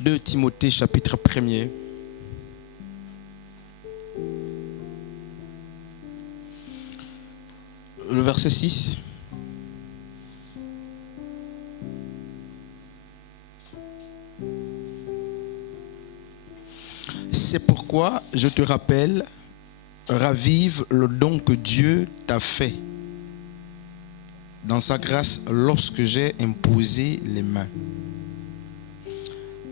2 Timothée chapitre 1er. Le verset 6. C'est pourquoi je te rappelle, ravive le don que Dieu t'a fait dans sa grâce lorsque j'ai imposé les mains.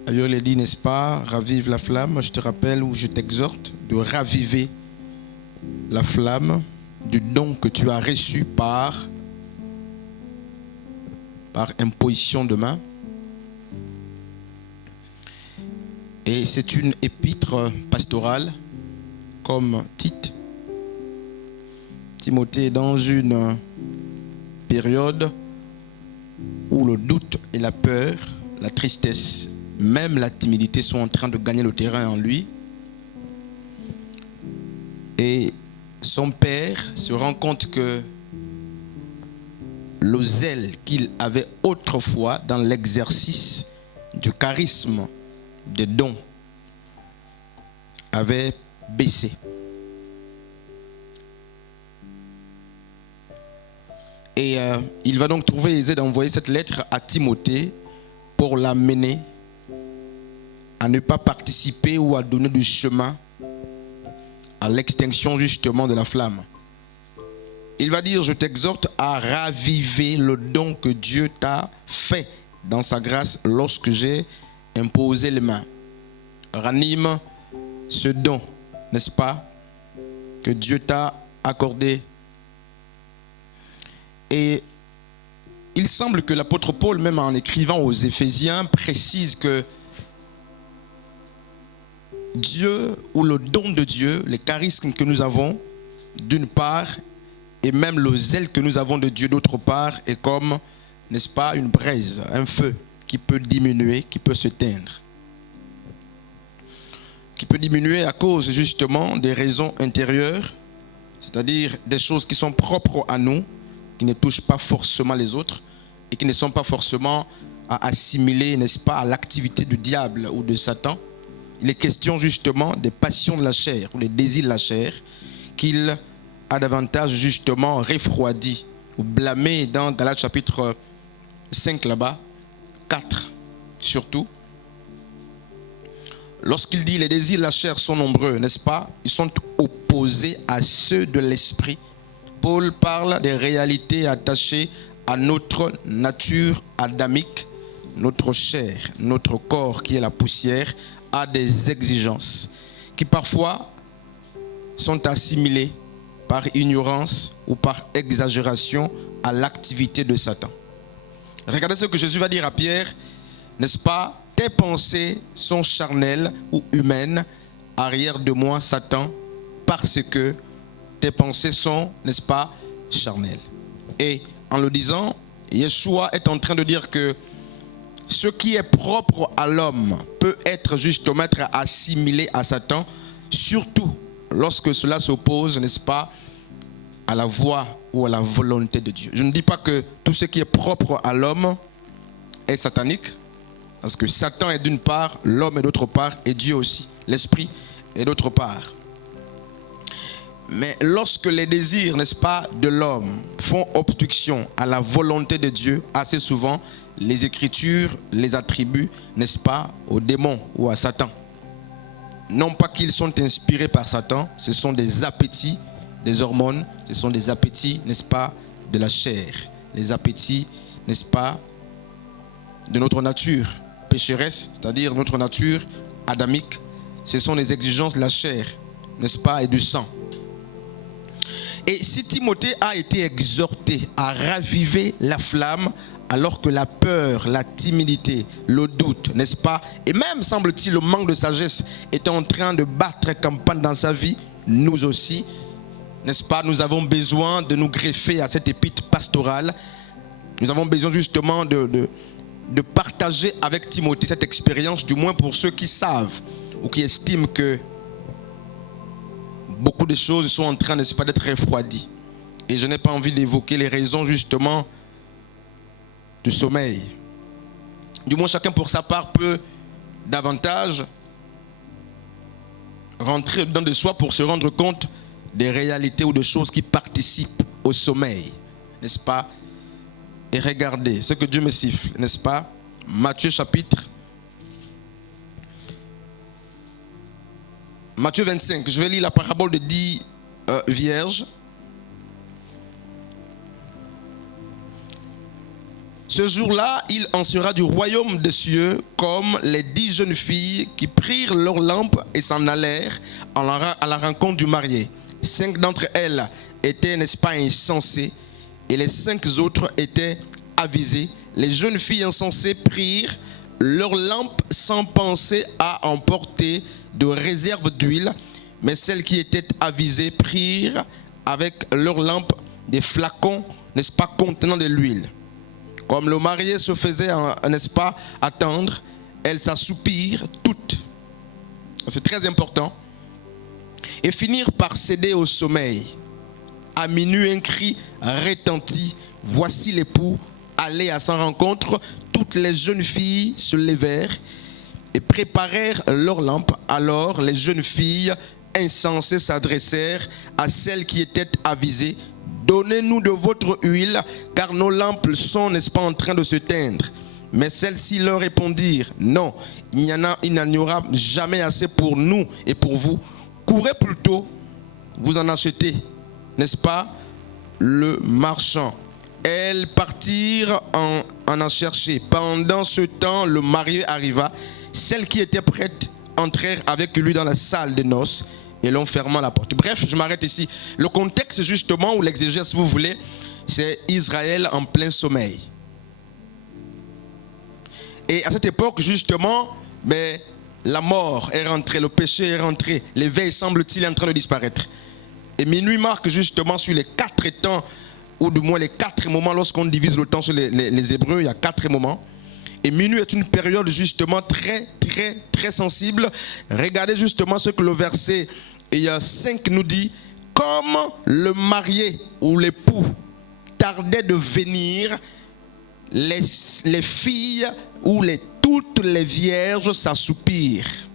Ailleurs, il est dit, n'est-ce pas, ravive la flamme. Je te rappelle ou je t'exhorte de raviver la flamme du don que tu as reçu par imposition de main. Et c'est une épître pastorale comme Tite. Timothée est dans une période où le doute et la peur, la tristesse, même la timidité sont en train de gagner le terrain en lui. Et son père se rend compte que le zèle qu'il avait autrefois dans l'exercice du charisme des dons avait baissé. Et il va donc trouver aisé d'envoyer cette lettre à Timothée pour l'amener à ne pas participer ou à donner du chemin à l'extinction justement de la flamme. Il va dire, je t'exhorte à raviver le don que Dieu t'a fait dans sa grâce lorsque j'ai imposé les mains. Ranime ce don, n'est-ce pas, que Dieu t'a accordé. Et il semble que l'apôtre Paul, même en écrivant aux Éphésiens, précise que Dieu, ou le don de Dieu, les charismes que nous avons, d'une part, et même le zèle que nous avons de Dieu, d'autre part, est comme, n'est-ce pas, une braise, un feu qui peut diminuer, qui peut s'éteindre. Qui peut diminuer à cause justement des raisons intérieures, c'est-à-dire des choses qui sont propres à nous, qui ne touchent pas forcément les autres et qui ne sont pas forcément à assimiler, n'est-ce pas, à l'activité du diable ou de Satan. Il est question justement des passions de la chair ou des désirs de la chair qu'il a davantage justement refroidi ou blâmé dans Galates chapitre 5 là-bas, 4 surtout. Lorsqu'il dit les désirs de la chair sont nombreux, n'est-ce pas? Ils sont opposés à ceux de l'esprit. Paul parle des réalités attachées à notre nature adamique, notre chair, notre corps qui est la poussière, a des exigences qui parfois sont assimilées par ignorance ou par exagération à l'activité de Satan. Regardez ce que Jésus va dire à Pierre, n'est-ce pas? Tes pensées sont charnelles ou humaines, arrière de moi Satan, parce que tes pensées sont, n'est-ce pas, charnelles. Et en le disant, Yeshua est en train de dire que ce qui est propre à l'homme peut être justement assimilé à Satan, surtout lorsque cela s'oppose, n'est-ce pas, à la voix ou à la volonté de Dieu. Je ne dis pas que tout ce qui est propre à l'homme est satanique, parce que Satan est d'une part, l'homme est d'autre part, et Dieu aussi, l'esprit est d'autre part. Mais lorsque les désirs, n'est-ce pas, de l'homme font obstruction à la volonté de Dieu, assez souvent, les Écritures les attribuent, n'est-ce pas, aux démons ou à Satan. Non pas qu'ils sont inspirés par Satan, ce sont des appétits, des hormones, ce sont des appétits, n'est-ce pas, de la chair. Les appétits, n'est-ce pas, de notre nature pécheresse, c'est-à-dire notre nature adamique. Ce sont les exigences de la chair, n'est-ce pas, et du sang. Et si Timothée a été exhorté à raviver la flamme, alors que la peur, la timidité, le doute, n'est-ce pas, et même semble-t-il le manque de sagesse était en train de battre campagne dans sa vie, nous aussi, n'est-ce pas, nous avons besoin de nous greffer à cette épître pastorale. Nous avons besoin justement de partager avec Timothée cette expérience, du moins pour ceux qui savent ou qui estiment que beaucoup de choses sont en train, n'est-ce pas, d'être refroidies. Et je n'ai pas envie d'évoquer les raisons justement du sommeil. Du moins chacun pour sa part peut davantage rentrer dedans de soi pour se rendre compte des réalités ou des choses qui participent au sommeil, n'est-ce pas? Et regardez ce que Dieu me siffle, n'est-ce pas? Matthieu 25, je vais lire la parabole de 10 vierges. Ce jour-là, il en sera du royaume des cieux comme les 10 jeunes filles qui prirent leurs lampes et s'en allèrent à la rencontre du marié. 5 d'entre elles étaient, n'est-ce pas, insensées, et les 5 autres étaient avisées. Les jeunes filles insensées prirent leurs lampes sans penser à emporter de réserve d'huile, mais celles qui étaient avisées prirent avec leurs lampes des flacons, n'est-ce pas, contenant de l'huile. Comme le marié se faisait, n'est-ce pas, attendre, elles s'assoupirent toutes. C'est très important. Et finirent par céder au sommeil. À minuit, un cri retentit. Voici l'époux, allez à sa rencontre. Toutes les jeunes filles se levèrent et préparèrent leurs lampes. Alors les jeunes filles insensées s'adressèrent à celles qui étaient avisées. Donnez-nous de votre huile, car nos lampes sont, n'est-ce pas, en train de se teindre. Mais celles-ci leur répondirent, non, il n'y aura jamais assez pour nous et pour vous. Courez plutôt, vous en achetez, n'est-ce pas, le marchand. Elles partirent en chercher. Pendant ce temps, le marié arriva. Celles qui étaient prêtes entrèrent avec lui dans la salle de noces et l'on fermant la porte. Bref, je m'arrête ici. Le contexte justement, ou l'exégèse si vous voulez, c'est Israël en plein sommeil. Et à cette époque justement, la mort est rentrée, le péché est rentré, l'éveil semble-t-il est en train de disparaître. Et minuit marque justement sur les 4 temps, ou du moins les 4 moments, lorsqu'on divise le temps sur les Hébreux, il y a 4 moments. Et minuit est une période justement très, très, très sensible. Regardez justement ce que le verset 5 nous dit. Comme le marié ou l'époux tardait de venir, les filles ou toutes les vierges s'assoupirent.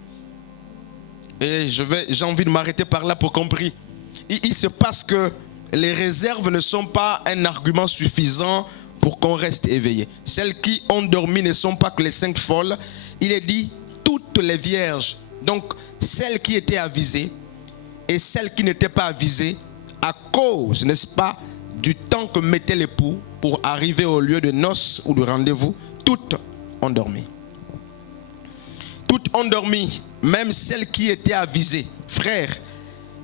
Et j'ai envie de m'arrêter par là pour comprendre. Il se passe que les réserves ne sont pas un argument suffisant pour qu'on reste éveillé. Celles qui ont dormi ne sont pas que les 5 folles. Il est dit toutes les vierges. Donc celles qui étaient avisées et celles qui n'étaient pas avisées à cause, n'est-ce pas, du temps que mettait l'époux pour arriver au lieu de noces ou de rendez-vous, toutes ont dormi. Toutes ont dormi, même celles qui étaient avisées. Frères,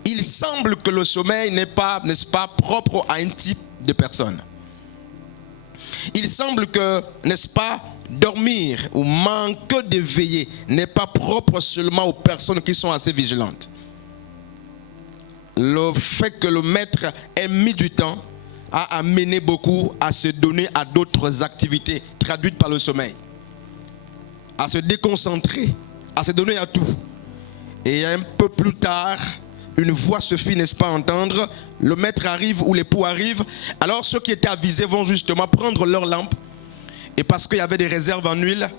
il semble que le sommeil n'est pas, n'est-ce pas, propre à un type de personne. Il semble que, n'est-ce pas, dormir ou manquer de veiller n'est pas propre seulement aux personnes qui sont assez vigilantes. Le fait que le maître ait mis du temps a amené beaucoup à se donner à d'autres activités traduites par le sommeil, à se déconcentrer, à se donner à tout. Et un peu plus tard, une voix se fit, n'est-ce pas, entendre. Le maître arrive ou l'époux arrive. Alors ceux qui étaient avisés vont justement prendre leurs lampes. Et parce qu'il y avait des réserves en huile,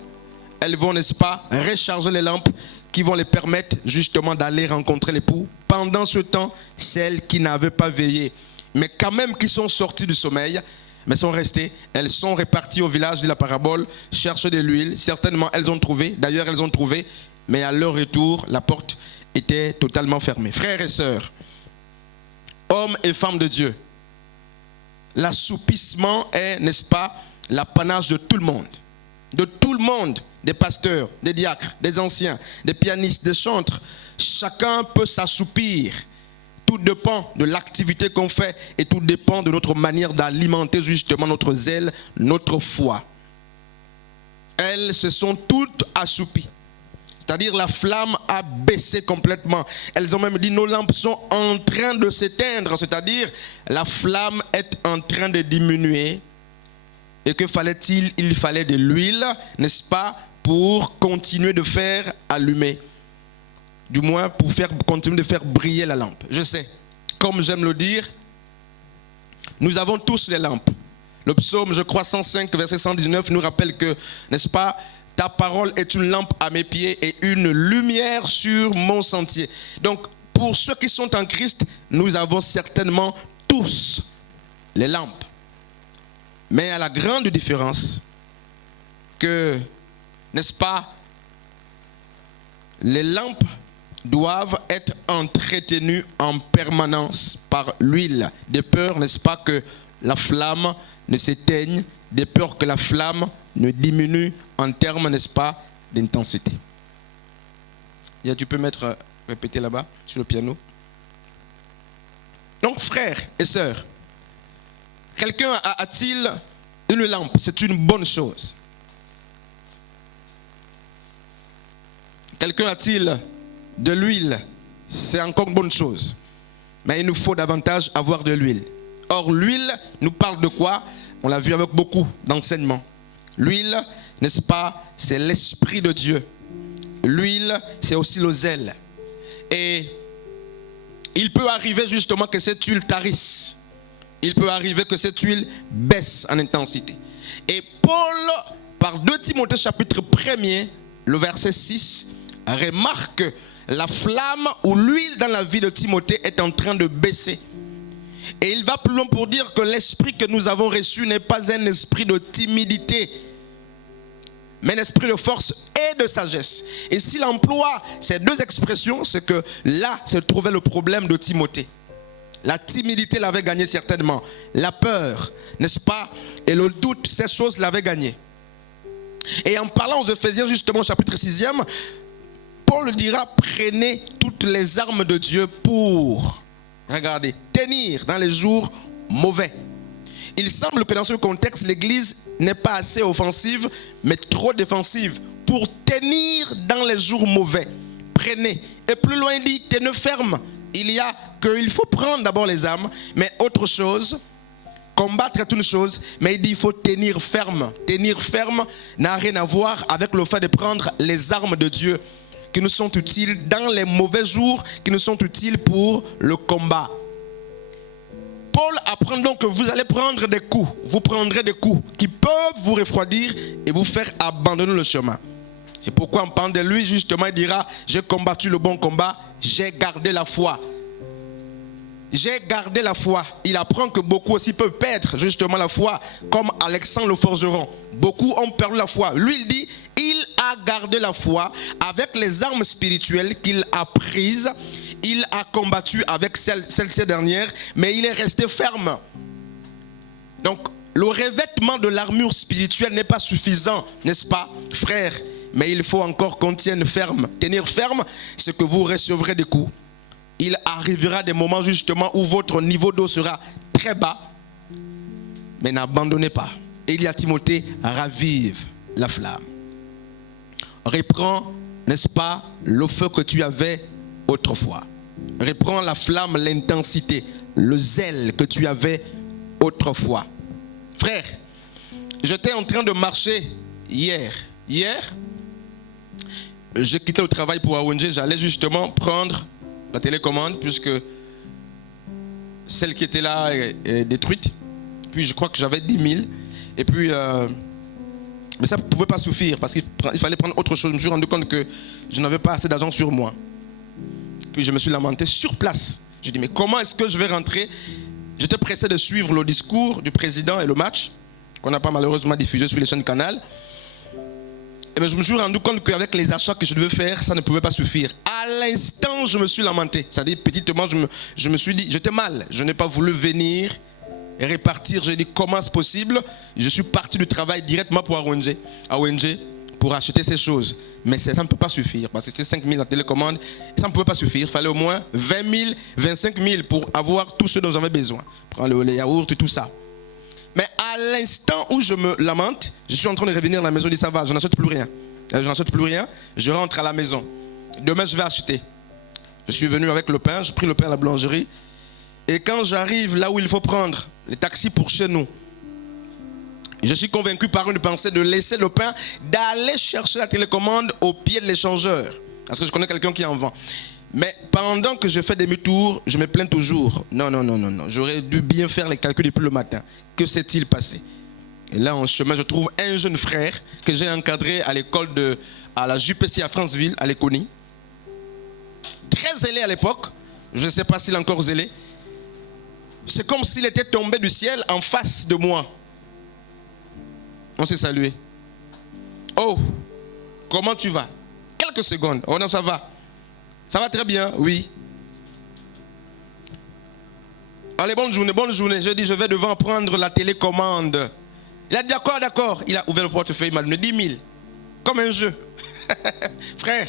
elles vont, n'est-ce pas, recharger les lampes qui vont les permettre justement d'aller rencontrer l'époux. Pendant ce temps, celles qui n'avaient pas veillé, mais quand même qui sont sorties du sommeil, mais sont restées, elles sont réparties au village de la parabole, chercher de l'huile. Certainement, elles ont trouvé. D'ailleurs, elles ont trouvé. Mais à leur retour, la porte était totalement fermée. Frères et sœurs, hommes et femmes de Dieu, l'assoupissement est, n'est-ce pas, l'apanage de tout le monde. De tout le monde, des pasteurs, des diacres, des anciens, des pianistes, des chantres. Chacun peut s'assoupir. Tout dépend de l'activité qu'on fait et tout dépend de notre manière d'alimenter justement notre zèle, notre foi. Elles se sont toutes assoupies. C'est-à-dire la flamme a baissé complètement. Elles ont même dit nos lampes sont en train de s'éteindre. C'est-à-dire la flamme est en train de diminuer. Et que fallait-il? Il fallait de l'huile, n'est-ce pas, pour continuer de faire allumer. Du moins pour continuer de faire briller la lampe. Je sais, comme j'aime le dire, nous avons tous les lampes. Le psaume, je crois, 105, verset 119, nous rappelle que, n'est-ce pas, ta parole est une lampe à mes pieds et une lumière sur mon sentier. Donc, pour ceux qui sont en Christ, nous avons certainement tous les lampes. Mais il y a la grande différence que, n'est-ce pas, les lampes doivent être entretenues en permanence par l'huile, de peur, n'est-ce pas, que la flamme ne s'éteigne, de peur que la flamme ne diminue en termes, n'est-ce pas, d'intensité. Tu peux répéter là-bas, sur le piano. Donc, frères et sœurs, quelqu'un a-t-il une lampe? C'est une bonne chose. Quelqu'un a-t-il de l'huile? C'est encore une bonne chose. Mais il nous faut davantage avoir de l'huile. Or, l'huile nous parle de quoi? On l'a vu avec beaucoup d'enseignements. L'huile, n'est-ce pas, c'est l'Esprit de Dieu. L'huile, c'est aussi le zèle. Et il peut arriver justement que cette huile tarisse. Il peut arriver que cette huile baisse en intensité. Et Paul, par 2 Timothée chapitre 1er, le verset 6, remarque que la flamme ou l'huile dans la vie de Timothée est en train de baisser. Et il va plus loin pour dire que l'esprit que nous avons reçu n'est pas un esprit de timidité, mais un esprit de force et de sagesse. Et s'il emploie ces deux expressions, c'est que là se trouvait le problème de Timothée. La timidité l'avait gagné certainement. La peur, n'est-ce pas, et le doute, ces choses l'avaient gagné. Et en parlant aux Éphésiens, justement, chapitre 6e, Paul dira, prenez toutes les armes de Dieu pour, regardez, tenir dans les jours mauvais. Il semble que dans ce contexte, l'Église n'est pas assez offensive, mais trop défensive pour tenir dans les jours mauvais. Prenez. Et plus loin, il dit, tenez ferme. Il faut prendre d'abord les armes, mais autre chose, combattre est une chose, mais il dit il faut tenir ferme. Tenir ferme n'a rien à voir avec le fait de prendre les armes de Dieu qui nous sont utiles dans les mauvais jours, qui nous sont utiles pour le combat. Paul apprend donc que vous allez prendre des coups, vous prendrez des coups qui peuvent vous refroidir et vous faire abandonner le chemin. C'est pourquoi en parlant de lui, justement, il dira, j'ai combattu le bon combat, j'ai gardé la foi. J'ai gardé la foi. Il apprend que beaucoup aussi peuvent perdre justement la foi, comme Alexandre le forgeron. Beaucoup ont perdu la foi. Lui, il dit, il a gardé la foi avec les armes spirituelles qu'il a prises. Il a combattu avec celles-ci dernières, mais il est resté ferme. Donc, le revêtement de l'armure spirituelle n'est pas suffisant, n'est-ce pas, frère? Mais il faut encore qu'on tienne ferme. Tenir ferme, c'est que vous recevrez des coups. Il arrivera des moments justement où votre niveau d'eau sera très bas. Mais n'abandonnez pas. Et il y a Timothée, ravive la flamme. Reprends, n'est-ce pas, le feu que tu avais autrefois. Reprends la flamme, l'intensité, le zèle que tu avais autrefois. Frère, j'étais en train de marcher hier. Hier, j'ai quitté le travail pour AONG. J'allais justement prendre la télécommande puisque celle qui était là est détruite. Puis je crois que j'avais 10 000. Et puis, mais ça ne pouvait pas suffire parce qu'il fallait prendre autre chose. Je me suis rendu compte que je n'avais pas assez d'argent sur moi. Puis je me suis lamenté sur place. Je dis, mais comment est-ce que je vais rentrer? J'étais pressé de suivre le discours du président et le match, qu'on n'a pas malheureusement diffusé sur les chaînes Canal. Et bien, je me suis rendu compte qu'avec les achats que je devais faire, ça ne pouvait pas suffire. À l'instant, je me suis lamenté. C'est-à-dire, petitement, je me suis dit, j'étais mal. Je n'ai pas voulu venir et repartir. J'ai dit, comment c'est possible? Je suis parti du travail directement pour AONG pour acheter ces choses. Mais ça ne peut pas suffire, parce que c'est 5 000 la télécommande, ça ne pouvait pas suffire. Il fallait au moins 20 000, 25 000 pour avoir tout ce dont j'avais besoin. Prendre les yaourts et tout ça. Mais à l'instant où je me lamente, je suis en train de revenir à la maison, je dis ça va, je n'achète plus rien. Je n'achète plus rien, je rentre à la maison. Demain, je vais acheter. Je suis venu avec le pain, j'ai pris le pain à la boulangerie. Et quand j'arrive là où il faut prendre les taxis pour chez nous, je suis convaincu par une pensée de laisser le pain, d'aller chercher la télécommande au pied de l'échangeur. Parce que je connais quelqu'un qui en vend. Mais pendant que je fais demi-tour, je me plains toujours. Non. J'aurais dû bien faire les calculs depuis le matin. Que s'est-il passé? Et là, en chemin, je trouve un jeune frère que j'ai encadré à l'école à la JPC à Franceville, à l'Éconie. Très zélé à l'époque. Je ne sais pas s'il est encore zélé. C'est comme s'il était tombé du ciel en face de moi. On s'est salué. Oh, comment tu vas? Quelques secondes. Oh non, ça va. Ça va très bien, oui. Allez, bonne journée, bonne journée. Je dis, je vais devant prendre la télécommande. Il a dit, d'accord, d'accord. Il a ouvert le portefeuille, il m'a donné 10 000. Comme un jeu. Frère.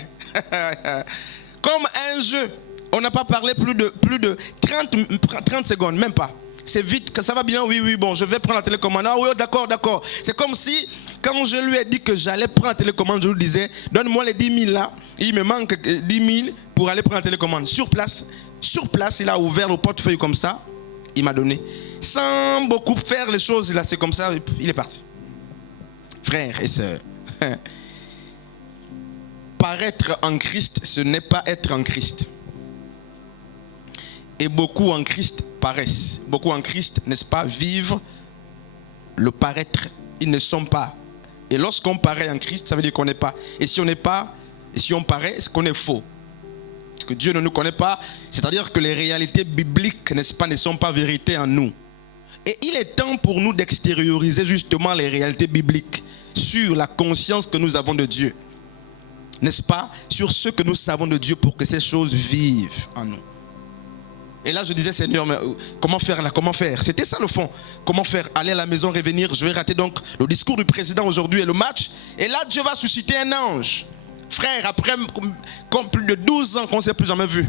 Comme un jeu. On n'a pas parlé plus de 30 secondes, même pas. C'est vite, que ça va bien, oui, bon, je vais prendre la télécommande. Ah oui, d'accord, d'accord. C'est comme si, quand je lui ai dit que j'allais prendre la télécommande, je lui disais, donne-moi les 10 000 là. Il me manque 10 000 pour aller prendre la télécommande. Sur place, il a ouvert le portefeuille comme ça. Il m'a donné. Sans beaucoup faire les choses, là, c'est comme ça, il est parti. Frères et sœurs, paraître en Christ, ce n'est pas être en Christ. Et beaucoup en Christ paraissent. Beaucoup en Christ, n'est-ce pas, vivent le paraître. Ils ne sont pas. Et lorsqu'on paraît en Christ, ça veut dire qu'on n'est pas. Et si on n'est pas, et si on paraît, c'est qu'on est faux. Parce que Dieu ne nous connaît pas. C'est-à-dire que les réalités bibliques, n'est-ce pas, ne sont pas vérité en nous. Et il est temps pour nous d'extérioriser justement les réalités bibliques sur la conscience que nous avons de Dieu. N'est-ce pas? Sur ce que nous savons de Dieu pour que ces choses vivent en nous. Et là, je disais, Seigneur, mais comment faire là? Comment faire? C'était ça le fond. Comment faire? Aller à la maison, revenir. Je vais rater donc le discours du président aujourd'hui et le match. Et là, Dieu va susciter un ange. Frère, après comme plus de 12 ans qu'on ne s'est plus jamais vu.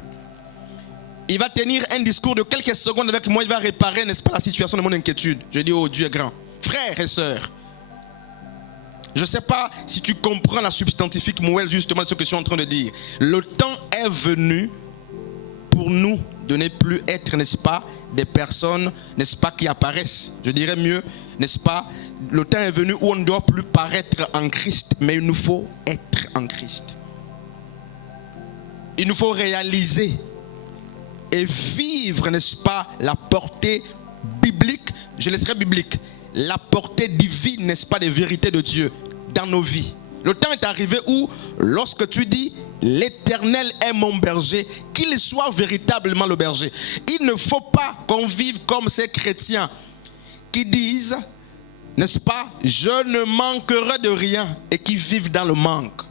Il va tenir un discours de quelques secondes avec moi. Il va réparer, n'est-ce pas, la situation de mon inquiétude. Je dis, oh, Dieu est grand. Frères et sœurs, je ne sais pas si tu comprends la substantifique moelle justement de ce que je suis en train de dire. Le temps est venu pour nous de ne plus être, n'est-ce pas, des personnes, n'est-ce pas, qui apparaissent. Je dirais mieux, n'est-ce pas, le temps est venu où on ne doit plus paraître en Christ, mais il nous faut être en Christ. Il nous faut réaliser et vivre, n'est-ce pas, la portée biblique, je laisserai biblique, la portée divine, n'est-ce pas, des vérités de Dieu dans nos vies. Le temps est arrivé où, lorsque tu dis, l'Éternel est mon berger, qu'il soit véritablement le berger. Il ne faut pas qu'on vive comme ces chrétiens qui disent, n'est-ce pas, je ne manquerai de rien et qui vivent dans le manque.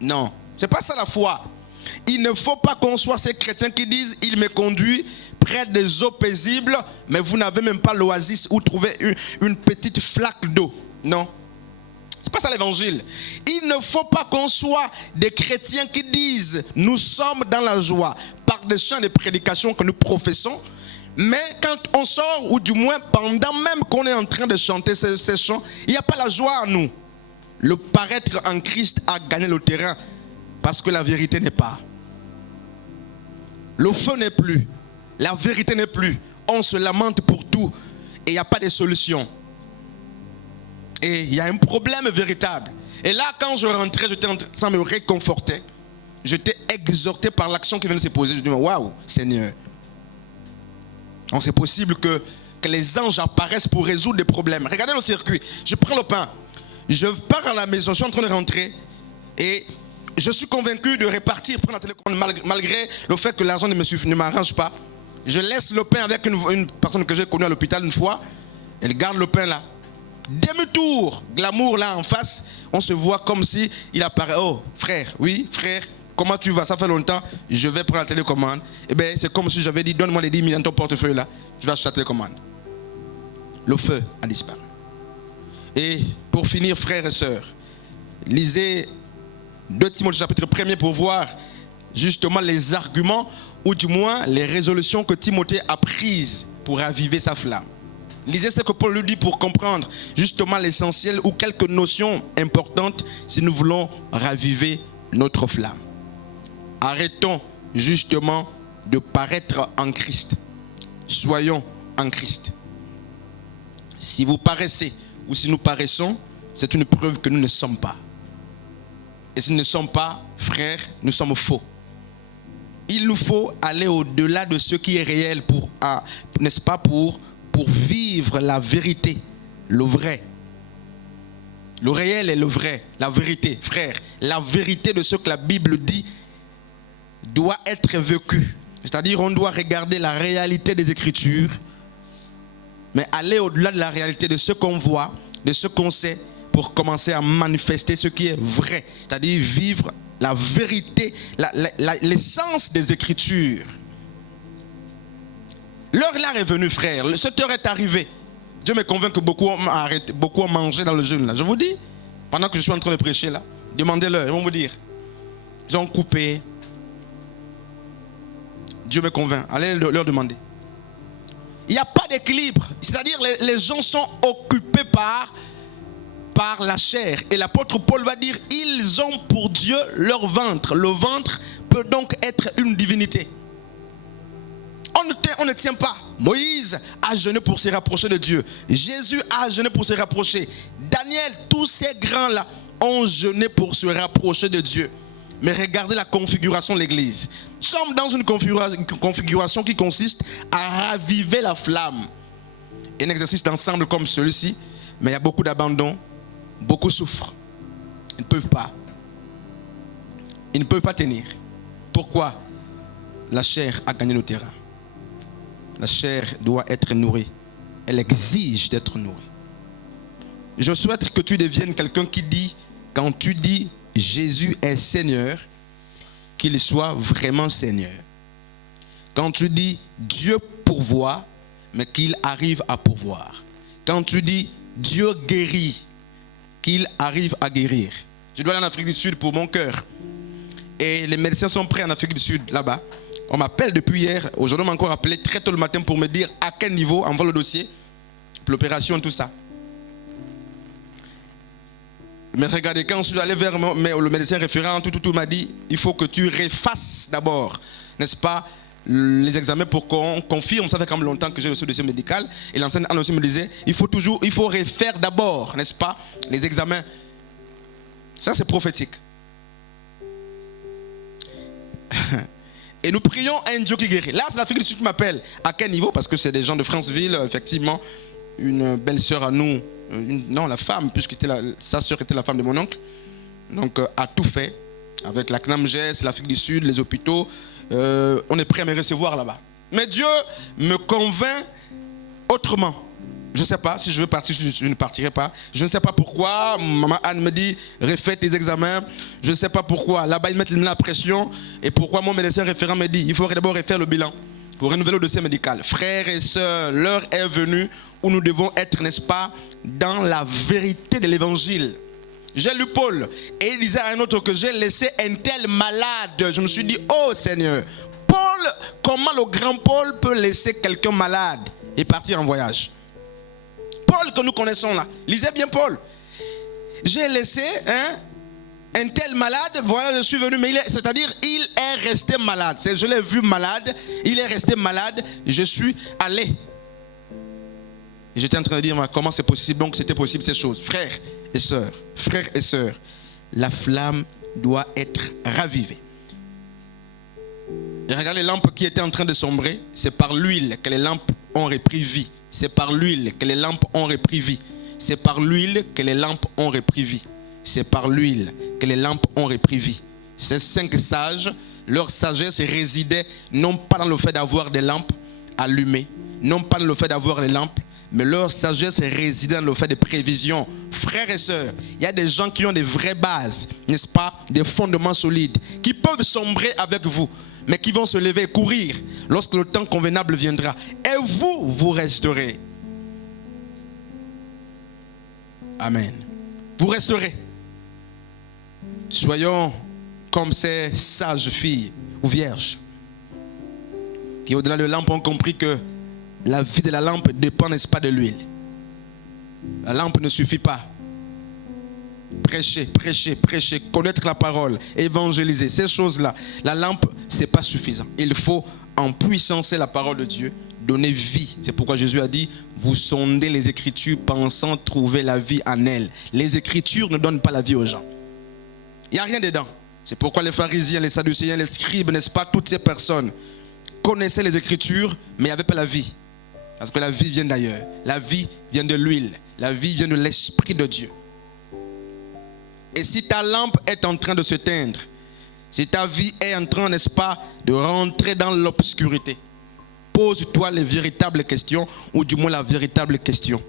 Non, c'est pas ça la foi. Il ne faut pas qu'on soit ces chrétiens qui disent, il me conduit près des eaux paisibles, mais vous n'avez même pas l'oasis où trouver une petite flaque d'eau. Non. C'est pas ça l'évangile. Il ne faut pas qu'on soit des chrétiens qui disent nous sommes dans la joie par des chants de prédication que nous professons, mais quand on sort, ou du moins pendant même qu'on est en train de chanter ces chants, il n'y a pas la joie en nous. Le paraître en Christ a gagné le terrain parce que la vérité n'est pas. Le feu n'est plus. La vérité n'est plus. On se lamente pour tout et il n'y a pas de solution. Et il y a un problème véritable. Et là, quand je rentrais, j'étais en train de me réconforter. J'étais exhorté par l'action qui vient de se poser. Je dis, waouh, Seigneur. C'est possible que les anges apparaissent pour résoudre des problèmes. Regardez le circuit. Je prends le pain. Je pars à la maison. Je suis en train de rentrer. Et je suis convaincu de repartir prendre la télécommande malgré le fait que l'argent ne m'arrange pas. Je laisse le pain avec une personne que j'ai connue à l'hôpital une fois. Elle garde le pain là. Demi-tour, glamour là en face, on se voit comme si il apparaît. Oh frère, oui frère, comment tu vas? Ça fait longtemps, je vais prendre la télécommande. Eh bien c'est comme si j'avais dit, donne-moi les 10 000 dans ton portefeuille là, je vais acheter la télécommande. Le feu a disparu. Et pour finir, frères et sœurs, lisez 2 Timothée chapitre 1er pour voir justement les arguments ou du moins les résolutions que Timothée a prises pour raviver sa flamme. Lisez ce que Paul lui dit pour comprendre justement l'essentiel ou quelques notions importantes si nous voulons raviver notre flamme. Arrêtons justement de paraître en Christ. Soyons en Christ. Si vous paraissez ou si nous paraissons, c'est une preuve que nous ne sommes pas. Et si nous ne sommes pas, frères, nous sommes faux. Il nous faut aller au-delà de ce qui est réel n'est-ce pas, pour vivre la vérité, le vrai. Le réel est le vrai, la vérité, frère. La vérité de ce que la Bible dit doit être vécue. C'est-à-dire, on doit regarder la réalité des Écritures, mais aller au-delà de la réalité de ce qu'on voit, de ce qu'on sait, pour commencer à manifester ce qui est vrai. C'est-à-dire vivre la vérité, l'essence des Écritures. L'heure là est venue, frère. Cette heure est arrivée. Dieu me convainc que beaucoup ont arrêté, beaucoup ont mangé dans le jeûne. Là. Je vous dis, pendant que je suis en train de prêcher là, demandez-leur, ils vont vous dire. Ils ont coupé. Dieu me convainc. Allez leur demander. Il n'y a pas d'équilibre. C'est-à-dire les gens sont occupés par la chair. Et l'apôtre Paul va dire, ils ont pour Dieu leur ventre. Le ventre peut donc être une divinité. On ne tient pas. Moïse a jeûné pour se rapprocher de Dieu. Jésus a jeûné pour se rapprocher. Daniel, tous ces grands-là ont jeûné pour se rapprocher de Dieu. Mais regardez la configuration de l'église. Nous sommes dans une configuration qui consiste à raviver la flamme. Un exercice d'ensemble comme celui-ci, mais il y a beaucoup d'abandon, beaucoup souffrent. Ils ne peuvent pas. Ils ne peuvent pas tenir. Pourquoi? La chair a gagné le terrain. La chair doit être nourrie. Elle exige d'être nourrie. Je souhaite que tu deviennes quelqu'un qui dit, quand tu dis Jésus est Seigneur, qu'il soit vraiment Seigneur. Quand tu dis Dieu pourvoit, mais qu'il arrive à pourvoir. Quand tu dis Dieu guérit, qu'il arrive à guérir. Je dois aller en Afrique du Sud pour mon cœur. Et les médecins sont prêts en Afrique du Sud, là-bas. On m'appelle depuis hier. Aujourd'hui, on m'a encore appelé très tôt le matin pour me dire à quel niveau, envoie le dossier, l'opération, tout ça. Mais regardez, quand je suis allé vers le médecin référent, tout m'a dit, il faut que tu refasses d'abord, n'est-ce pas, les examens pour qu'on confirme. Ça fait quand même longtemps que j'ai reçu le dossier médical. Et l'enseignant aussi me disait, il faut refaire d'abord, n'est-ce pas, les examens. Ça, c'est prophétique. Et nous prions un Dieu qui guérit. Là, c'est l'Afrique du Sud qui m'appelle. À quel niveau? Parce que c'est des gens de Franceville, effectivement. Une belle-sœur à nous, non, la femme, puisque sa sœur était la femme de mon oncle. Donc, a tout fait. Avec la CNAMGES, l'Afrique du Sud, les hôpitaux. On est prêt à me recevoir là-bas. Mais Dieu me convainc autrement. Je ne sais pas si je veux partir, je ne partirai pas. Je ne sais pas pourquoi. Maman Anne me dit, refais tes examens. Je ne sais pas pourquoi. Là-bas, ils mettent la pression. Et pourquoi mon médecin référent me dit, il faudrait d'abord refaire le bilan pour renouveler le dossier médical. Frères et sœurs, l'heure est venue où nous devons être, n'est-ce pas, dans la vérité de l'évangile. J'ai lu Paul et il disait à un autre que j'ai laissé un tel malade. Je me suis dit, oh Seigneur, Paul, comment le grand Paul peut laisser quelqu'un malade et partir en voyage? Paul que nous connaissons là, lisez bien Paul. J'ai laissé un tel malade, voilà je suis venu, mais c'est-à-dire il est resté malade. Je l'ai vu malade, il est resté malade, je suis allé. Et j'étais en train de dire, comment c'est possible? Donc c'était possible ces choses. Frères et sœurs, la flamme doit être ravivée. Et regardez les lampes qui étaient en train de sombrer, c'est par l'huile que les lampes ont repris vie. C'est par l'huile que les lampes ont repris vie. C'est par l'huile que les lampes ont repris vie. C'est par l'huile que les lampes ont repris vie. Ces 5 sages, leur sagesse résidait non pas dans le fait d'avoir des lampes allumées, non pas dans le fait d'avoir les lampes, mais leur sagesse résidait dans le fait de prévision. Frères et sœurs, il y a des gens qui ont des vraies bases, n'est-ce pas, des fondements solides, qui peuvent sombrer avec vous, mais qui vont se lever et courir lorsque le temps convenable viendra. Et vous, vous resterez. Amen. Vous resterez. Soyons comme ces sages filles ou vierges qui, au-delà de la lampe, ont compris que la vie de la lampe dépend, n'est-ce pas, de l'huile. La lampe ne suffit pas. Prêcher, connaître la parole, évangéliser, ces choses-là. La lampe, ce n'est pas suffisant. Il faut en puissancer la parole de Dieu, donner vie. C'est pourquoi Jésus a dit, vous sondez les Écritures pensant trouver la vie en elles. Les Écritures ne donnent pas la vie aux gens. Il n'y a rien dedans. C'est pourquoi les pharisiens, les sadducéens, les scribes, n'est-ce pas, toutes ces personnes connaissaient les Écritures, mais il n'y avait pas la vie. Parce que la vie vient d'ailleurs. La vie vient de l'huile. La vie vient de l'Esprit de Dieu. Et si ta lampe est en train de s'éteindre, si ta vie est en train, n'est-ce pas, de rentrer dans l'obscurité, pose-toi les véritables questions, ou du moins la véritable question.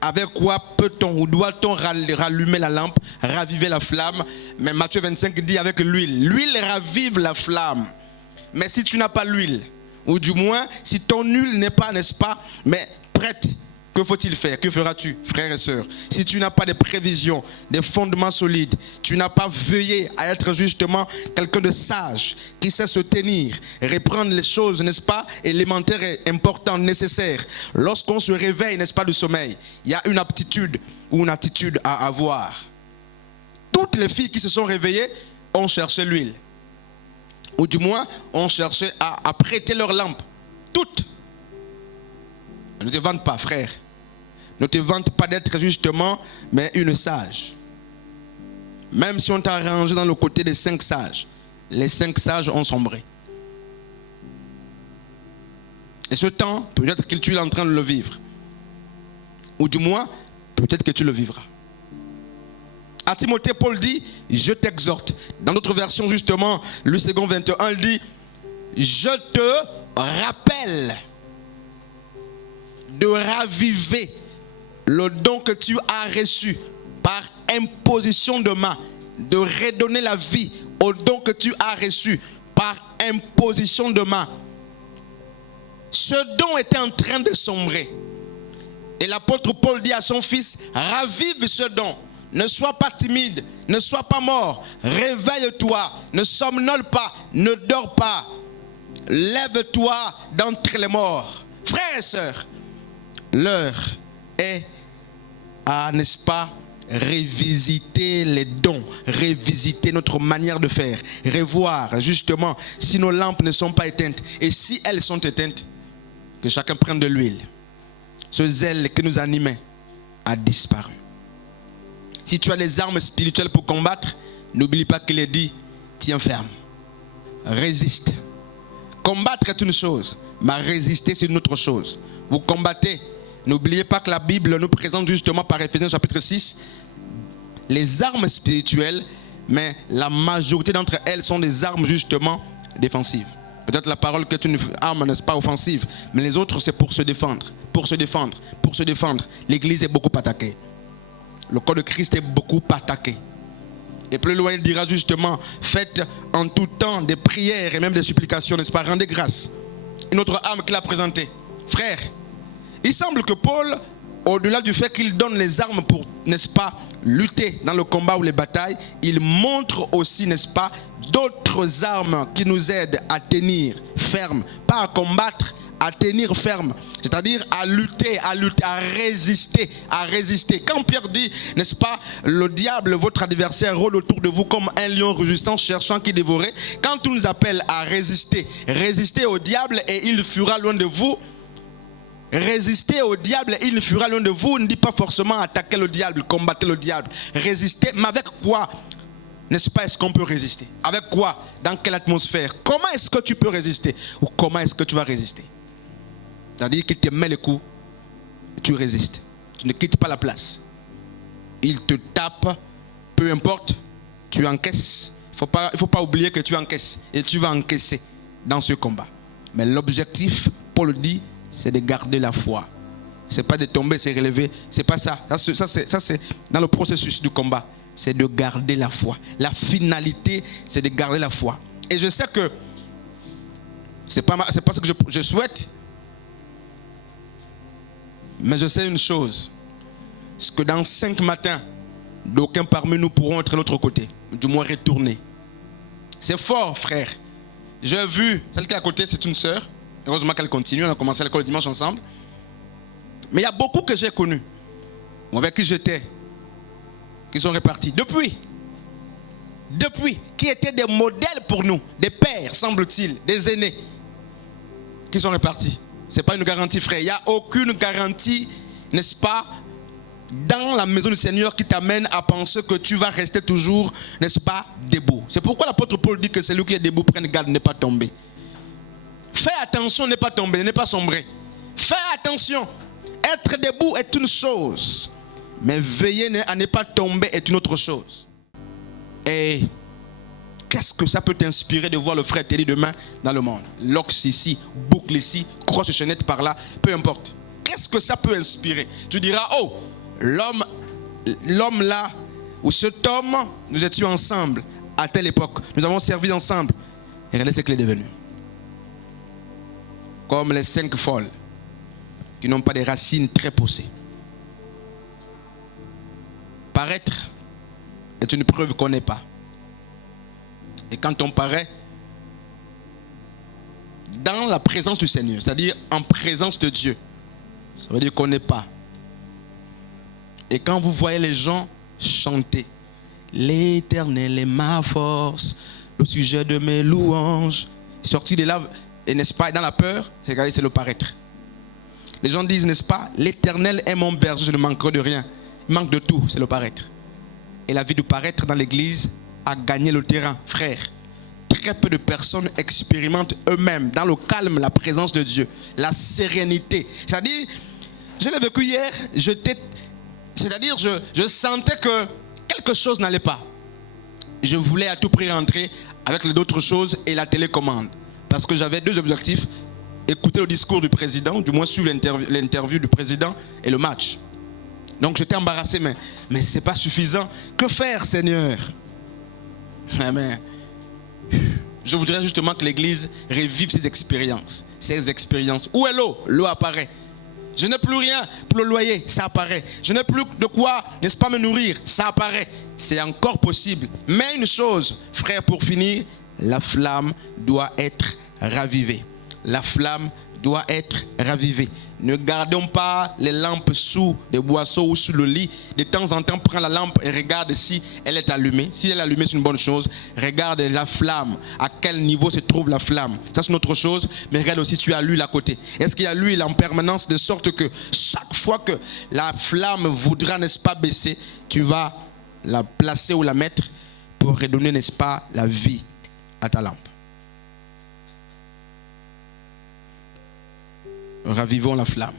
Avec quoi peut-on ou doit-on rallumer la lampe, raviver la flamme? Mais Matthieu 25 dit avec l'huile. L'huile ravive la flamme. Mais si tu n'as pas l'huile, ou du moins si ton huile n'est pas, n'est-ce pas, mais prête, que faut-il faire? Que feras-tu, frères et sœurs? Si tu n'as pas de prévisions, des fondements solides, tu n'as pas veillé à être justement quelqu'un de sage, qui sait se tenir, reprendre les choses, n'est-ce pas, élémentaires et importantes, nécessaires. Lorsqu'on se réveille, n'est-ce pas, du sommeil, il y a une aptitude ou une attitude à avoir. Toutes les filles qui se sont réveillées ont cherché l'huile. Ou du moins, ont cherché à prêter leur lampe. Toutes. Ne te vante pas, frère. Ne te vante pas d'être justement, mais une sage. Même si on t'a rangé dans le côté des 5 sages, les 5 sages ont sombré. Et ce temps, peut-être que tu es en train de le vivre. Ou du moins, peut-être que tu le vivras. À Timothée, Paul dit, je t'exhorte. Dans notre version, justement, le second 21, il dit, je te rappelle de raviver le don que tu as reçu par imposition de main, de redonner la vie au don que tu as reçu par imposition de main. Ce don était en train de sombrer. Et l'apôtre Paul dit à son fils, ravive ce don. Ne sois pas timide, ne sois pas mort, réveille-toi, ne somnole pas, ne dors pas. Lève-toi d'entre les morts. Frères et sœurs, l'heure est à, n'est-ce pas, révisiter les dons, révisiter notre manière de faire, revoir justement si nos lampes ne sont pas éteintes. Et si elles sont éteintes, que chacun prenne de l'huile. Ce zèle qui nous animait a disparu. Si tu as les armes spirituelles pour combattre, n'oublie pas qu'il est dit, tiens ferme, résiste. Combattre est une chose, mais résister c'est une autre chose. Vous combattez. N'oubliez pas que la Bible nous présente justement par Éphésiens chapitre 6 les armes spirituelles, mais la majorité d'entre elles sont des armes justement défensives. Peut-être la parole que est une arme, n'est-ce pas, offensive, mais les autres c'est pour se défendre, pour se défendre, pour se défendre. L'église est beaucoup attaquée. Le corps de Christ est beaucoup attaqué. Et plus loin, il dira justement, faites en tout temps des prières et même des supplications, n'est-ce pas, rendez grâce. Une autre arme qu'il a présentée. Frère, il semble que Paul, au-delà du fait qu'il donne les armes pour, n'est-ce pas, lutter dans le combat ou les batailles, il montre aussi, n'est-ce pas, d'autres armes qui nous aident à tenir ferme, pas à combattre, à tenir ferme, c'est-à-dire à lutter, à résister, à résister. Quand Pierre dit, n'est-ce pas, le diable, votre adversaire, rôde autour de vous comme un lion rugissant, cherchant qui dévorer. Quand on nous appelle à résister, résistez au diable et il fuira loin de vous. Résister au diable et il fuira loin de vous. Ne dit pas forcément attaquer le diable, combattre le diable. Résister, mais avec quoi, n'est-ce pas, est-ce qu'on peut résister? Avec quoi? Dans quelle atmosphère? Comment est-ce que tu peux résister? Ou comment est-ce que tu vas résister? C'est-à-dire qu'il te met les coups, tu résistes. Tu ne quittes pas la place. Il te tape, peu importe, tu encaisses. Il ne faut pas oublier que tu encaisses. Et tu vas encaisser dans ce combat. Mais l'objectif, Paul dit, c'est de garder la foi. Ce n'est pas de tomber, c'est relever. Ce n'est pas ça. Ça c'est dans le processus du combat. C'est de garder la foi. La finalité, c'est de garder la foi. Et je sais que ce n'est pas ce que je souhaite. Mais je sais une chose, c'est que dans 5 matins, d'aucuns parmi nous pourront être de l'autre côté, du moins retourner. C'est fort, frère. J'ai vu, celle qui est à côté, c'est une sœur. Heureusement qu'elle continue, on a commencé l'école le dimanche ensemble. Mais il y a beaucoup que j'ai connus, avec qui j'étais, qui sont repartis. Depuis, qui étaient des modèles pour nous, des pères, semble-t-il, des aînés, qui sont repartis. Ce n'est pas une garantie, frère. Il n'y a aucune garantie, n'est-ce pas, dans la maison du Seigneur qui t'amène à penser que tu vas rester toujours, n'est-ce pas, debout. C'est pourquoi l'apôtre Paul dit que celui qui est debout prenne garde de ne pas tomber. Fais attention, ne pas tomber, ne pas sombrer. Fais attention. Être debout est une chose, mais veiller à ne pas tomber est une autre chose. Et qu'est-ce que ça peut t'inspirer de voir le frère t'aider demain dans le monde? L'ox ici, boucle ici, grosse chaînette par là, peu importe. Qu'est-ce que ça peut inspirer? Tu diras, oh, l'homme là, ou cet homme, nous étions ensemble à telle époque. Nous avons servi ensemble. Et regardez ce qu'il est devenu. Comme les 5 folles qui n'ont pas des racines très poussées. Paraître est une preuve qu'on n'est pas. Et quand on paraît dans la présence du Seigneur, c'est-à-dire en présence de Dieu, ça veut dire qu'on n'est pas. Et quand vous voyez les gens chanter, l'Éternel est ma force, le sujet de mes louanges, sorti de là, et n'est-ce pas, dans la peur, regardez, c'est le paraître. Les gens disent, n'est-ce pas, l'Éternel est mon berger, je ne manquerai de rien. Il manque de tout, c'est le paraître. Et la vie du paraître dans l'église a gagné le terrain, frère. Très peu de personnes expérimentent eux-mêmes, dans le calme, la présence de Dieu, la sérénité. C'est-à-dire, je l'ai vécu hier, c'est-à-dire, je sentais que quelque chose n'allait pas. Je voulais à tout prix rentrer avec d'autres choses et la télécommande. Parce que j'avais 2 objectifs, écouter le discours du président, du moins suivre l'interview du président et le match. Donc j'étais embarrassé, mais ce n'est pas suffisant. Que faire, Seigneur? Amen. Je voudrais justement que l'Église revive ces expériences. Ces expériences. Où est l'eau? L'eau apparaît. Je n'ai plus rien pour le loyer, ça apparaît. Je n'ai plus de quoi, n'est-ce pas, me nourrir, ça apparaît. C'est encore possible. Mais une chose, frère, pour finir, la flamme doit être ravivée. La flamme doit être ravivée. Ne gardons pas les lampes sous des boisseaux ou sous le lit. De temps en temps, prends la lampe et regarde si elle est allumée. Si elle est allumée, c'est une bonne chose. Regarde la flamme. À quel niveau se trouve la flamme? Ça, c'est une autre chose. Mais regarde aussi, tu as l'huile à côté. Est-ce qu'il y a l'huile en permanence de sorte que chaque fois que la flamme voudra, n'est-ce pas, baisser, tu vas la placer ou la mettre pour redonner, n'est-ce pas, la vie à ta lampe? Ravivons la flamme.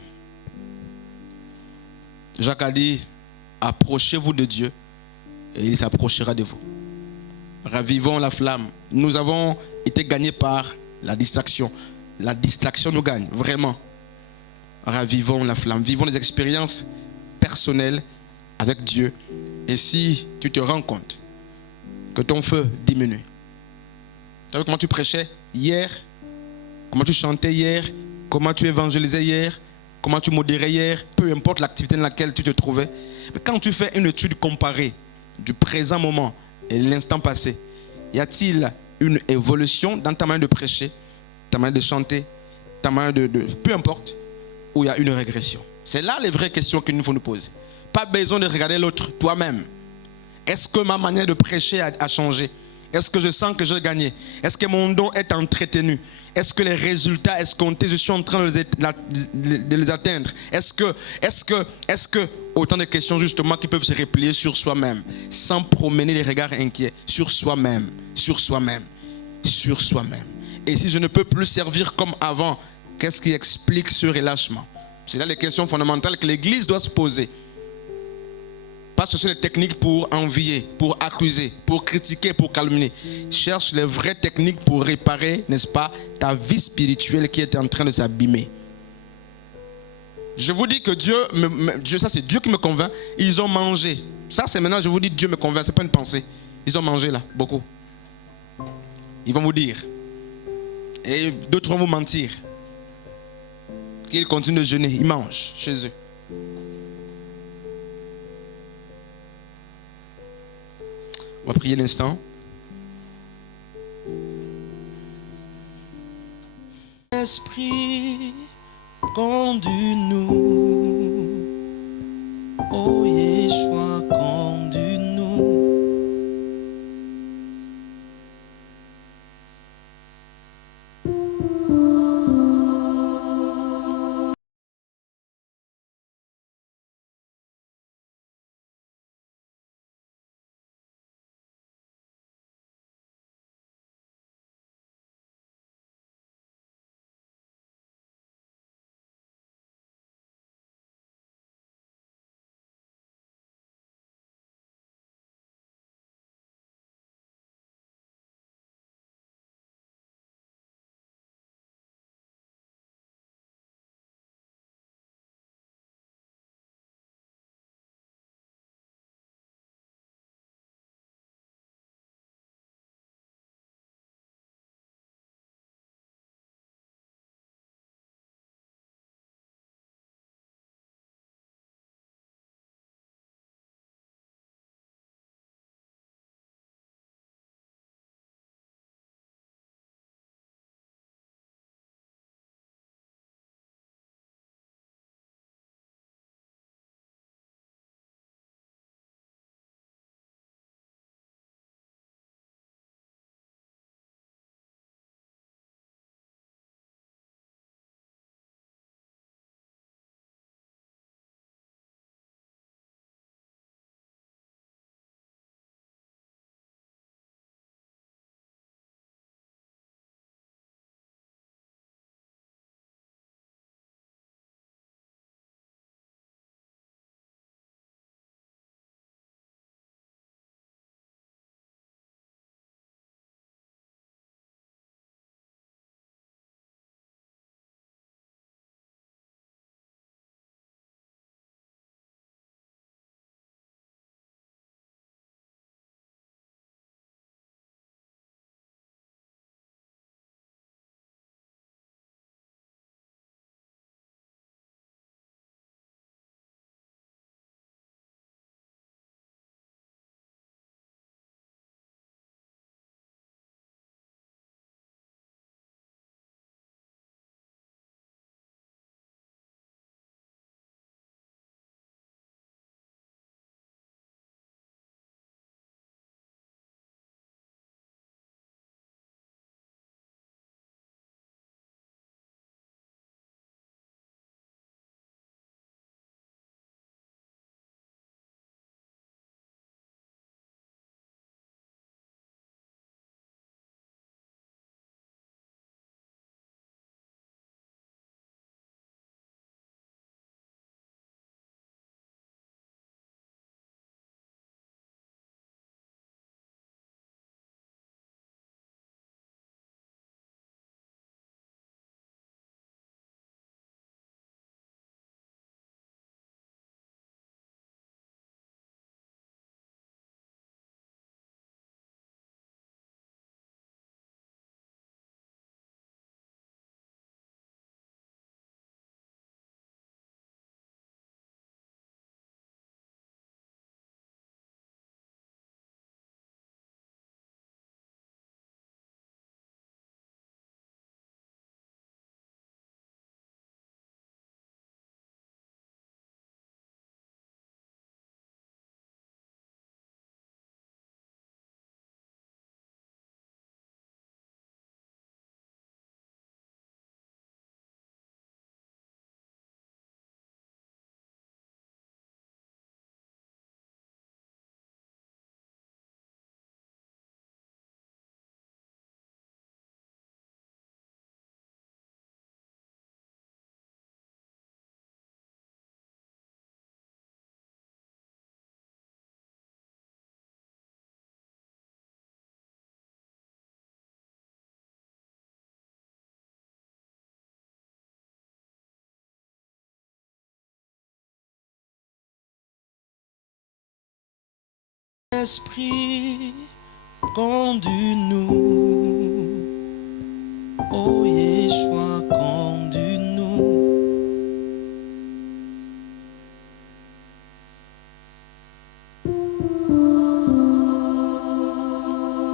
Jacques a dit, approchez-vous de Dieu et il s'approchera de vous. Ravivons la flamme. Nous avons été gagnés par la distraction. La distraction nous gagne, vraiment. Ravivons la flamme. Vivons des expériences personnelles avec Dieu. Et si tu te rends compte que ton feu diminue. Tu as vu comment tu prêchais hier? Comment tu chantais hier? Comment tu évangélisais hier, comment tu modérais hier, peu importe l'activité dans laquelle tu te trouvais. Mais quand tu fais une étude comparée du présent moment et l'instant passé, y a-t-il une évolution dans ta manière de prêcher, ta manière de chanter, ta manière de peu importe, ou il y a une régression? C'est là les vraies questions qu'il nous faut nous poser. Pas besoin de regarder l'autre, toi-même. Est-ce que ma manière de prêcher a changé? Est-ce que je sens que j'ai gagné? Est-ce que mon don est entretenu? Est-ce que les résultats escomptés, je suis en train de les atteindre? Est-ce que autant de questions justement qui peuvent se replier sur soi-même, sans promener les regards inquiets, sur soi-même, sur soi-même, sur soi-même. Et si je ne peux plus servir comme avant, qu'est-ce qui explique ce relâchement? C'est là les questions fondamentales que l'Église doit se poser. Pas chercher les techniques pour envier, pour accuser, pour critiquer, pour calomnier. Cherche les vraies techniques pour réparer, n'est-ce pas, ta vie spirituelle qui est en train de s'abîmer. Je vous dis que Dieu, ça c'est Dieu qui me convainc. Ils ont mangé. Ça c'est maintenant, je vous dis, Dieu me convainc, ce n'est pas une pensée. Ils ont mangé là, beaucoup. Ils vont vous dire. Et d'autres vont vous mentir. Qu'ils continuent de jeûner, ils mangent chez eux. On va prier un instant. Esprit, conduis-nous. Oh Yeshua, conduis-nous. Esprit, conduis-nous